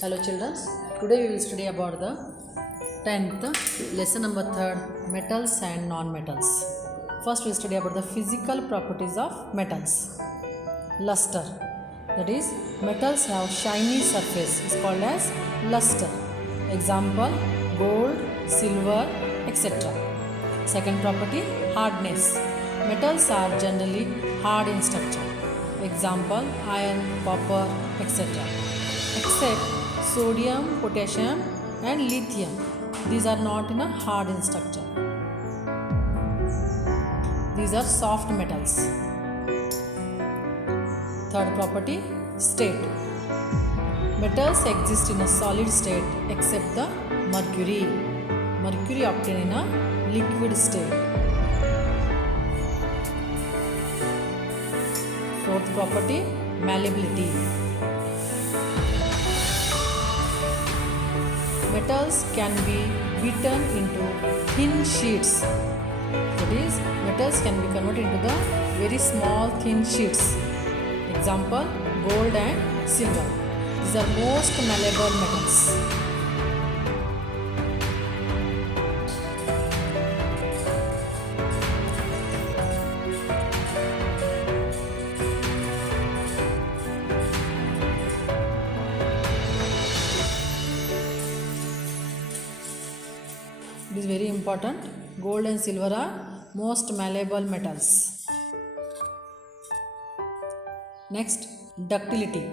Hello children, today we will study about the 10th lesson number 3rd, metals and non-metals. First we will study about the physical properties of metals. Luster, that is metals have shiny surface, is called as luster. Example, gold, silver, etc. Second property, hardness. Metals are generally hard in structure. Example, iron, copper, etc. Except sodium, potassium and lithium. These are not in a hard in structure. These are soft metals. Third property, state. Metals exist in a solid state except the mercury. Mercury obtained in a liquid state. Fourth property, malleability. Metals can be beaten into thin sheets. That is, metals can be converted into the very small thin sheets. Example, gold and silver. These are most malleable metals. It is very important. Gold and silver are most malleable metals. Next, ductility.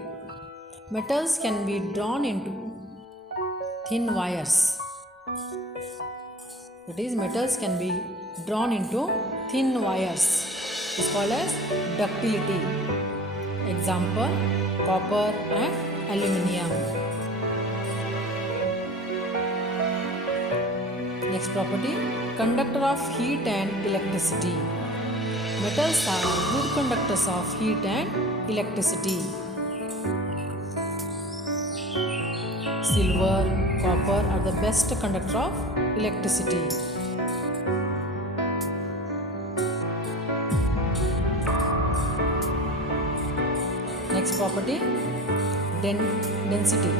Metals can be drawn into thin wires. That is, metals can be drawn into thin wires. It is called as ductility. Example, copper and aluminium. Next property, conductor of heat and electricity. Metals are good conductors of heat and electricity. Silver, copper are the best conductor of electricity. Next property, density.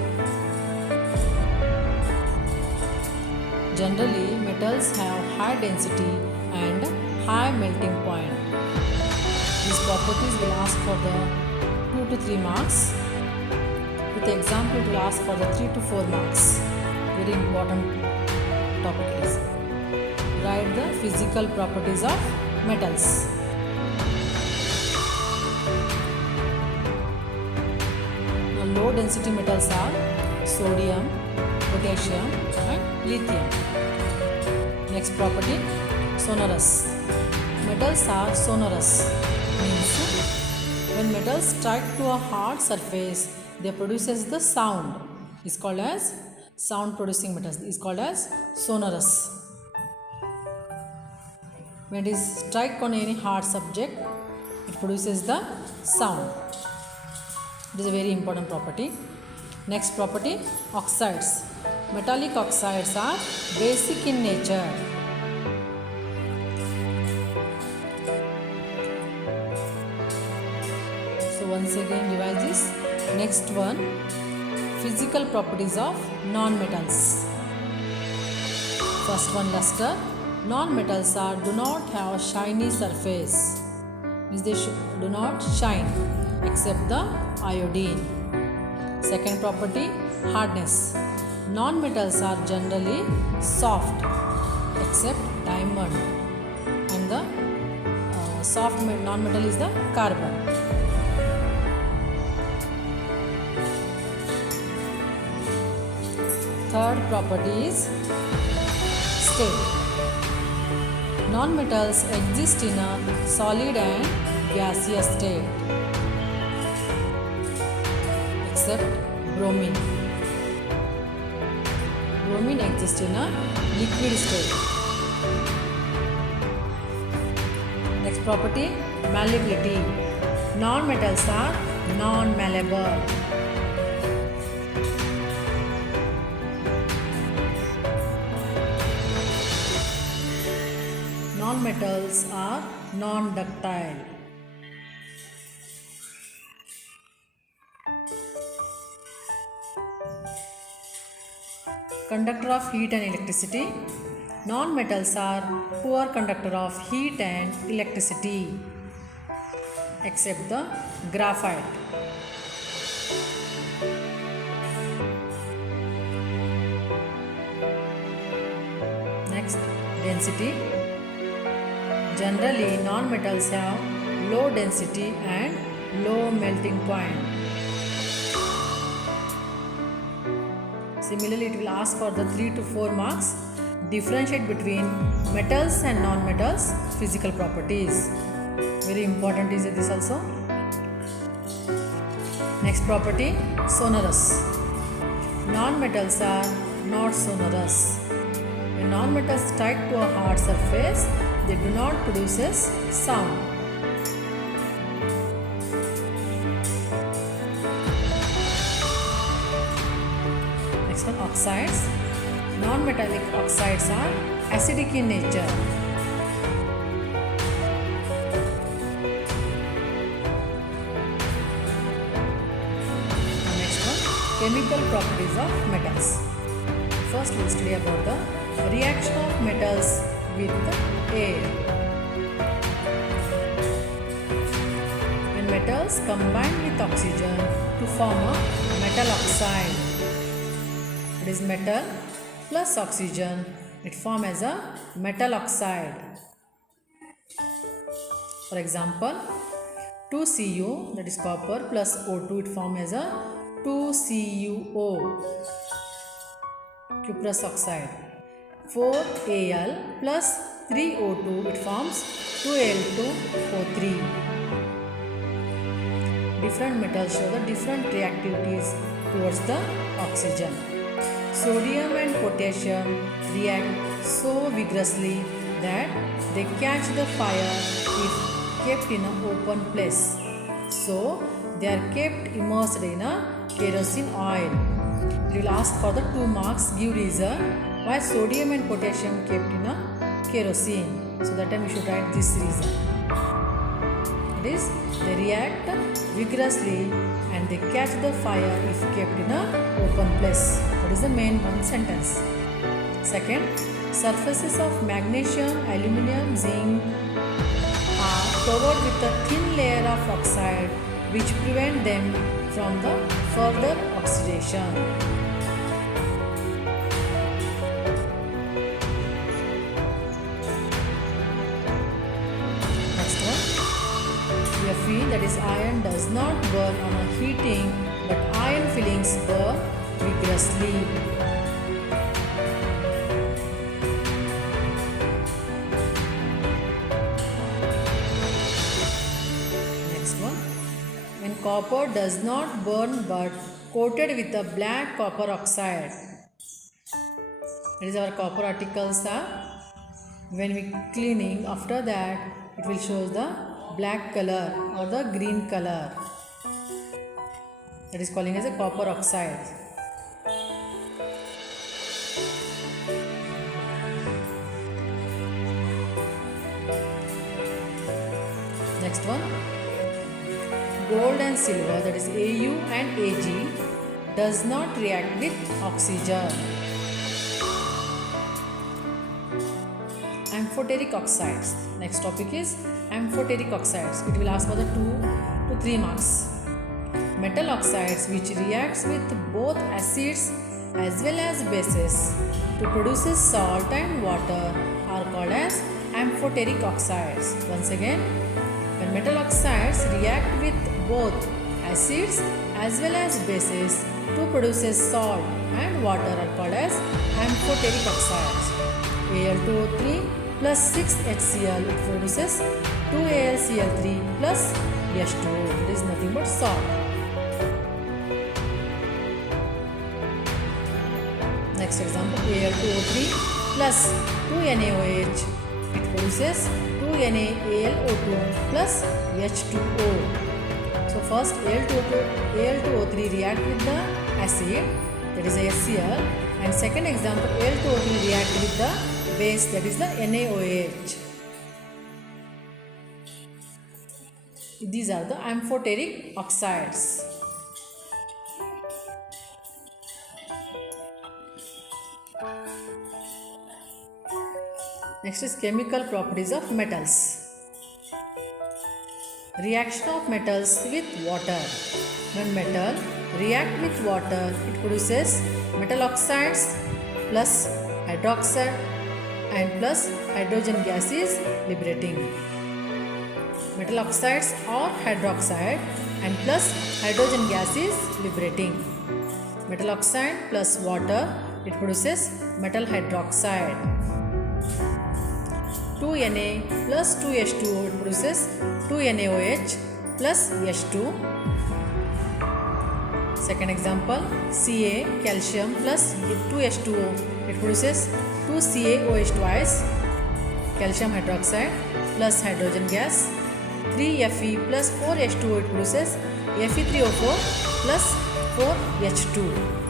Generally, metals have high density and high melting point. These properties will ask for the 2 to 3 marks. With example, it will ask for the 3 to 4 marks. Very important topic is. Write the physical properties of metals. Now, low density metals are sodium, potassium and lithium. Next property, sonorous. Metals are sonorous. Means when metals strike to a hard surface, they produces the sound. Is called as sound producing metals. Is called as sonorous. When it is strike on any hard subject, it produces the sound. It is a very important property. Next property, oxides. Metallic oxides are basic in nature. So once again revise this. Next one, physical properties of non-metals. First one, luster. Non-metals do not have a shiny surface. Means they do not shine except the iodine. Second property, hardness. Non-metals are generally soft except diamond, and the soft non-metal is the carbon. Third property is state. Non-metals exist in a solid and gaseous state except bromine. Bromine exists in a liquid state. Next property, malleability. Non-metals are non-malleable. Non-metals are non-ductile. conductor of heat and electricity. Non-metals are poor conductor of heat and electricity, except the graphite. Next, density. Generally, non-metals have low density and low melting point. Similarly, it will ask for the 3 to 4 marks. Differentiate between metals and non-metals physical properties. Very important is this also. Next property, sonorous. Non-metals are not sonorous. When non-metals strike to a hard surface, they do not produce sound. Next one, oxides. Non-metallic oxides are acidic in nature. Next one, chemical properties of metals. First, we will study about the reaction of metals with air. When metals combine with oxygen to form a metal oxide, it is metal plus oxygen, it forms as a metal oxide. For example, 2Cu, that is copper, plus O2, it forms as a 2CuO, cuprous oxide. 4Al plus 3O2, it forms 2Al2O3. Different metals show the different reactivities towards the oxygen. Sodium and potassium react so vigorously that they catch the fire if kept in an open place. So, they are kept immersed in a kerosene oil. It will ask for the 2 marks. Give reason why sodium and potassium kept in a kerosene. So, that time you should write this reason. It is, they react vigorously and they catch the fire if kept in an open place. That is the main one sentence. Second, surfaces of magnesium, aluminum, zinc are covered with a thin layer of oxide which prevent them from the further oxidation. Next one, Fe, that is iron, does not burn on a heating, but iron fillings burn vigorously. Next one, when copper does not burn but coated with a black copper oxide. That is our copper articles are, when we cleaning, after that it will show the black color or the green color. That is calling as a copper oxide. Next one, gold and silver, that is Au and Ag, does not react with oxygen. Amphoteric oxides. Next topic is amphoteric oxides. It will ask for the 2 to 3 marks. Metal oxides which reacts with both acids as well as bases to produce salt and water are called as amphoteric oxides. Once again, when metal oxides react with both acids as well as bases to produce salt and water are called as amphoteric oxides. Al2O3 plus 6HCl, it produces 2AlCl3 plus H2O. It is nothing but salt. Next example, Al2O3 plus 2NaOH, it produces 2NaAlO2 plus H2O. So first Al2O3 react with the acid, that is HCl, and second example Al2O3 react with the base, that is the NaOH. These are the amphoteric oxides. Next is chemical properties of metals. Reaction of metals with water. When metal react with water, it produces metal oxides plus hydroxide and plus hydrogen gas is liberating. Metal oxides or hydroxide and plus hydrogen gas is liberating. Metal oxide plus water, it produces metal hydroxide. 2Na plus 2H2O, it produces 2NaOH plus H2. Second example, Ca calcium plus 2H2O, it produces 2CaOH twice, calcium hydroxide plus hydrogen gas. 3Fe plus 4H2O, it produces Fe3O4 plus 4H2.